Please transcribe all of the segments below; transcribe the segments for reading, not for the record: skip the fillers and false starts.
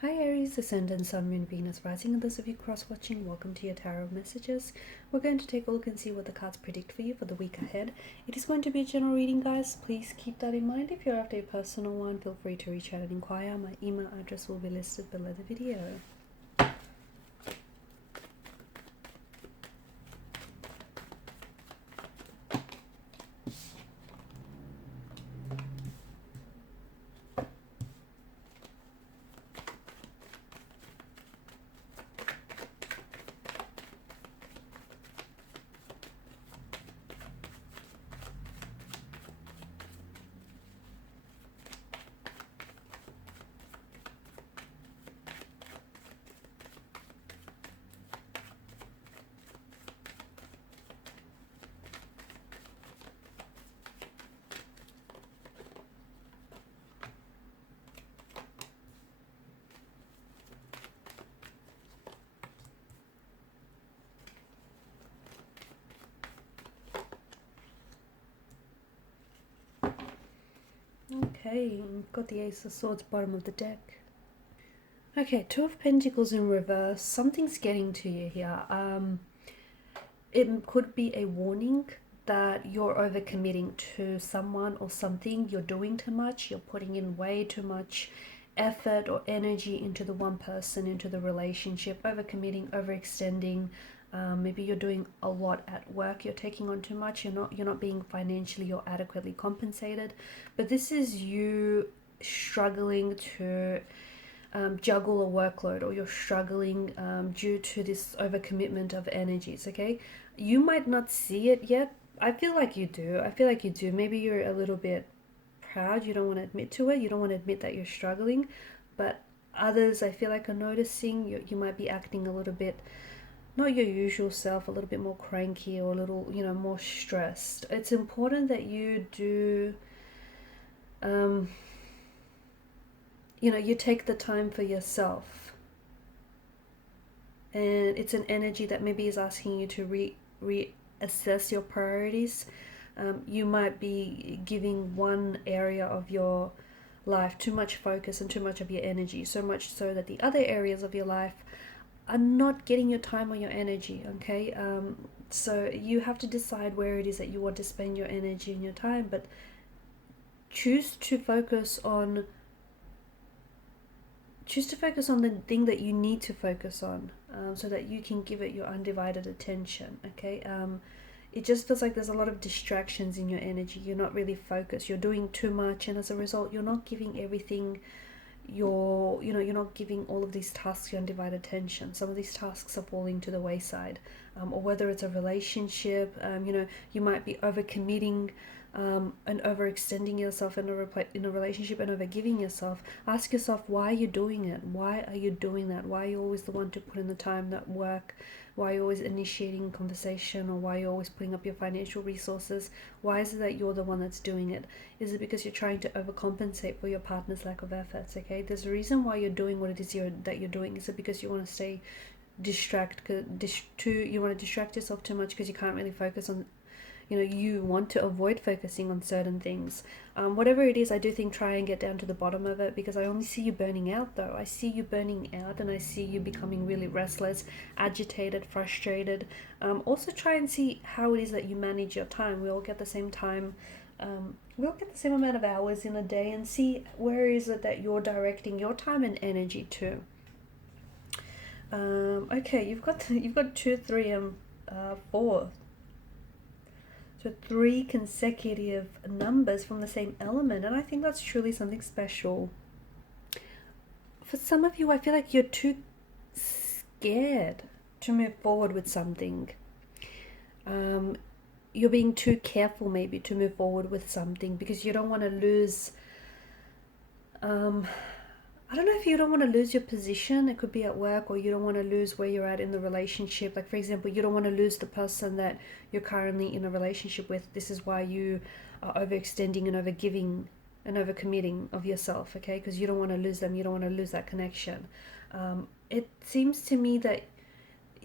Hi Aries, Ascendant, Sun, Moon, Venus, Rising, and those of you cross-watching, welcome to your tarot messages. We're going to take a look and see what the cards predict for you for the week ahead. It is going to be a general reading, guys. Please keep that in mind. If you're after a personal one, feel free to reach out and inquire. My email address will be listed below the video. Okay, we've got the Ace of Swords bottom of the deck. Okay, Two of Pentacles in reverse. Something's getting to you here. It could be a warning that you're overcommitting to someone or something. You're doing too much. You're putting in way too much effort or energy into the one person, into the relationship. Overcommitting, overextending. Maybe you're doing a lot at work. You're taking on too much. You're not being financially or adequately compensated. But this is you struggling to juggle a workload, or you're struggling due to this overcommitment of energies. Okay, you might not see it yet. I feel like you do. Maybe you're a little bit proud. You don't want to admit to it. You don't want to admit that you're struggling, but others, I feel like, are noticing. You might be acting a little bit not your usual self, a little bit more cranky, or a little, more stressed. It's important that you do you take the time for yourself. And it's an energy that maybe is asking you to reassess your priorities. You might be giving one area of your life too much focus and too much of your energy, so much so that the other areas of your life are not getting your time or your energy. Okay, so you have to decide where it is that you want to spend your energy and your time, but choose to focus on the thing that you need to focus on, so that you can give it your undivided attention. Okay, it just feels like there's a lot of distractions in your energy. You're not really focused. You're doing too much, and as a result, you're not giving everything you're not giving all of these tasks your undivided attention. Some of these tasks are falling to the wayside, or whether it's a relationship, you might be overcommitting and overextending yourself in a relationship, and overgiving yourself. Ask yourself, why are you doing it? Why are you doing that? Why are you always the one to put in the time, that work? Why are you always initiating conversation, or why are you always putting up your financial resources? Why is it that you're the one that's doing it? Is it because you're trying to overcompensate for your partner's lack of efforts? Okay, there's a reason why you're doing what it is that you're doing. Is it because you want to stay you want to distract yourself too much because you can't really focus on, you want to avoid focusing on certain things? Whatever it is, I do think try and get down to the bottom of it, because I only see you burning out though. I see you burning out, and I see you becoming really restless, agitated, frustrated. Also try and see how it is that you manage your time. We all get the same time. We all get the same amount of hours in a day, and see where is it that you're directing your time and energy to. Okay, you've got 2, 3, and 4. So 3 consecutive numbers from the same element, and I think that's truly something special. For some of you, I feel like you're too scared to move forward with something. You're being too careful maybe to move forward with something, because you don't want to lose, I don't know if you don't want to lose your position. It could be at work, or you don't want to lose where you're at in the relationship. Like, for example, you don't want to lose the person that you're currently in a relationship with. This is why you are overextending and overgiving and overcommitting of yourself, okay? Because you don't want to lose them. You don't want to lose that connection. It seems to me that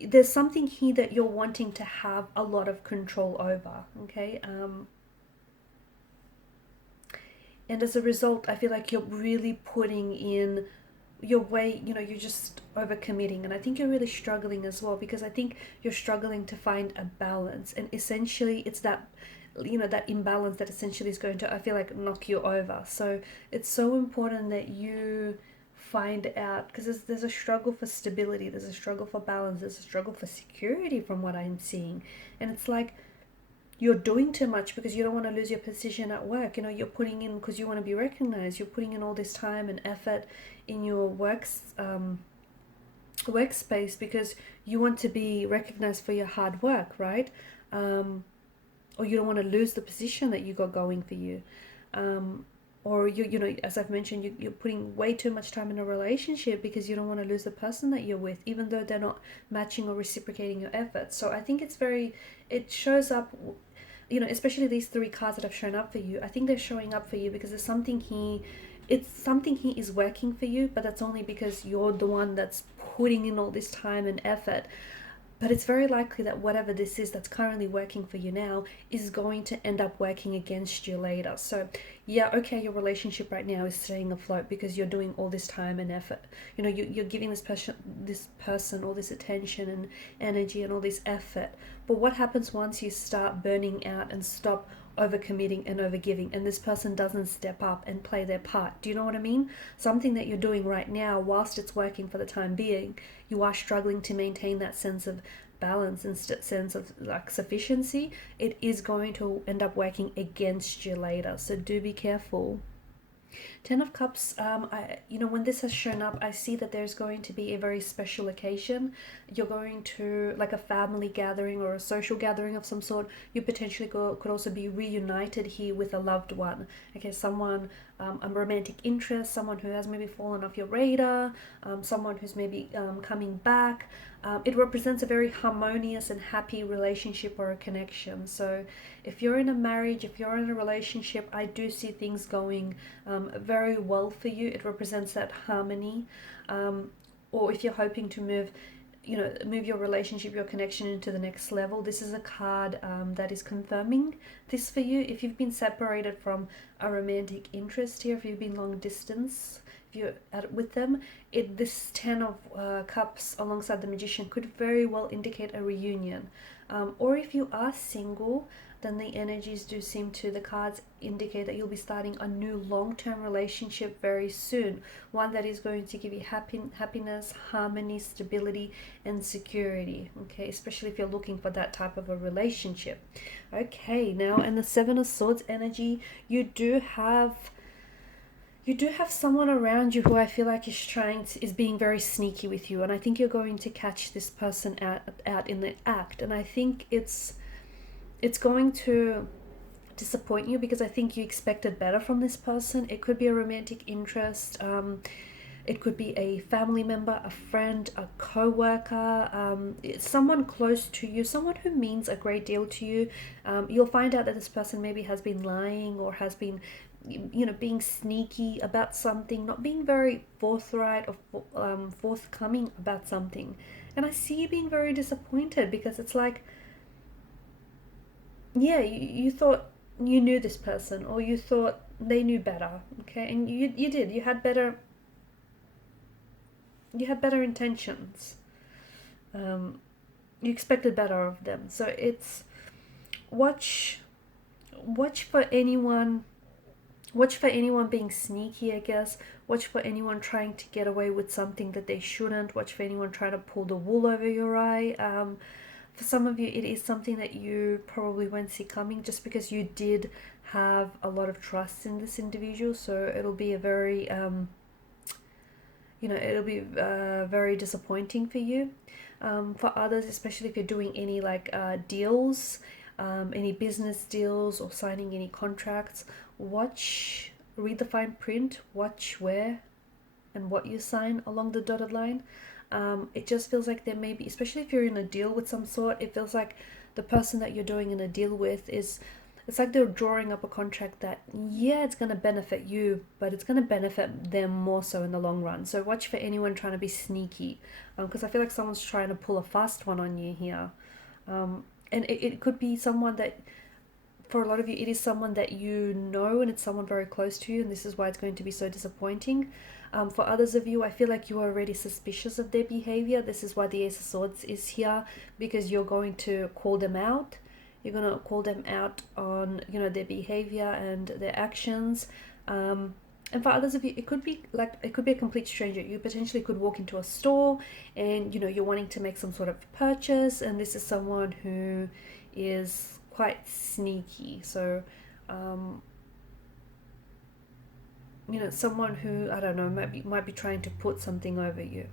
there's something here that you're wanting to have a lot of control over, okay? And as a result, I feel like you're really putting in you're just overcommitting, and I think you're really struggling as well, because I think you're struggling to find a balance, and essentially it's that that imbalance that essentially is going to, I feel like, knock you over. So it's so important that you find out, because there's a struggle for stability, there's a struggle for balance, there's a struggle for security from what I'm seeing. And it's like you're doing too much because you don't want to lose your position at work. You're putting in, because you want to be recognized, you're putting in all this time and effort in your workspace because you want to be recognized for your hard work, right? Or you don't want to lose the position that you got going for you. Or as I've mentioned, you're putting way too much time in a relationship because you don't want to lose the person that you're with, even though they're not matching or reciprocating your efforts. So I think it shows up, especially these three cards that have shown up for you. I think they're showing up for you because there's something he is working for you, but that's only because you're the one that's putting in all this time and effort. But it's very likely that whatever this is that's currently working for you now is going to end up working against you later. So yeah, okay, your relationship right now is staying afloat because you're doing all this time and effort. You're giving this person all this attention and energy and all this effort. But what happens once you start burning out and stop overcommitting and overgiving, and this person doesn't step up and play their part? Do you know what I mean? Something that you're doing right now, whilst it's working for the time being, you are struggling to maintain that sense of balance and sense of like sufficiency. It is going to end up working against you later, so do be careful. Ten of Cups, when this has shown up, I see that there's going to be a very special occasion. You're going to, like, a family gathering or a social gathering of some sort. You potentially could also be reunited here with a loved one. Okay, someone, a romantic interest, someone who has maybe fallen off your radar, someone who's maybe coming back. It represents a very harmonious and happy relationship or a connection. So if you're in a marriage, if you're in a relationship, I do see things going very well for you. It represents that harmony. Or if you're hoping to move your relationship, your connection into the next level, this is a card that is confirming this for you. If you've been separated from a romantic interest here, if you've been long distance, if you're with them, this Ten of Cups alongside the Magician could very well indicate a reunion. Or if you are single, then the energies do seem to, the cards indicate that you'll be starting a new long-term relationship very soon. One that is going to give you happiness, harmony, stability, and security. Okay, especially if you're looking for that type of a relationship. Okay, now in the Seven of Swords energy, you do have someone around you who I feel like is being very sneaky with you, and I think you're going to catch this person out in the act, and I think it's going to disappoint you because I think you expected better from this person. It could be a romantic interest, it could be a family member, a friend, a co-worker, someone close to you, someone who means a great deal to you. You'll find out that this person maybe has been lying or has been being sneaky about something, not being very forthright or forthcoming about something. And I see you being very disappointed because it's like, yeah, you thought you knew this person, or you thought they knew better, okay? And you did. You had better intentions. You expected better of them. So it's watch for anyone being sneaky, I guess. Watch for anyone trying to get away with something that they shouldn't. Watch for anyone trying to pull the wool over your eye. For some of you, it is something that you probably won't see coming, just because you did have a lot of trust in this individual. So it'll be a very, very disappointing for you. For others, especially if you're doing any deals, any business deals or signing any contracts, read the fine print, watch where and what you sign along the dotted line. It just feels like there may be, especially if you're in a deal with some sort, it feels like the person that you're doing in a deal with it's like they're drawing up a contract that, yeah, it's going to benefit you, but it's going to benefit them more so in the long run. So watch for anyone trying to be sneaky, because I feel like someone's trying to pull a fast one on you here. And it could be someone that, for a lot of you, it is someone that you know, and it's someone very close to you, and this is why it's going to be so disappointing. For others of you, I feel like you are already suspicious of their behavior. This is why the Ace of Swords is here, because you're going to call them out. You're going to call them out on, you know, their behavior and their actions. And for others of you, it could be a complete stranger. You potentially could walk into a store and, you know, you're wanting to make some sort of purchase, and this is someone who is quite sneaky. So, you know, someone who, I don't know, might be trying to put something over you.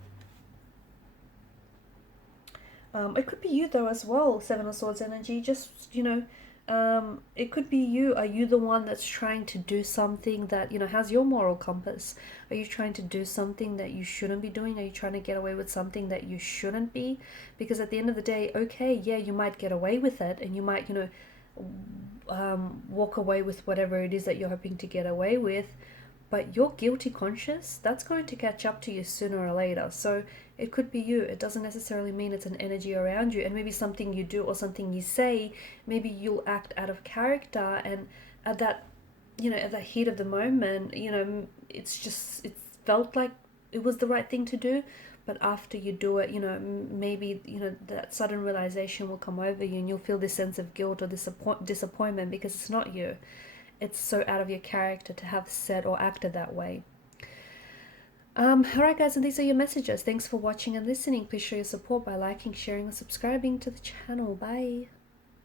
It could be you though as well, Seven of Swords energy. Just, you know, it could be you. Are you the one that's trying to do something that, you know, how's your moral compass? Are you trying to do something that you shouldn't be doing? Are you trying to get away with something that you shouldn't be? Because at the end of the day, okay, yeah, you might get away with it, and you might, you know, walk away with whatever it is that you're hoping to get away with, but your guilty conscience, that's going to catch up to you sooner or later. So it could be you. It doesn't necessarily mean it's an energy around you, and maybe something you do or something you say, maybe you'll act out of character, and at that, you know, at the heat of the moment, you know, it felt like it was the right thing to do, but after you do it, you know, maybe, you know, that sudden realization will come over you, and you'll feel this sense of guilt or disappointment because it's not you. It's so out of your character to have said or acted that way. Alright guys, and these are your messages. Thanks for watching and listening. Please show your support by liking, sharing, or subscribing to the channel. Bye.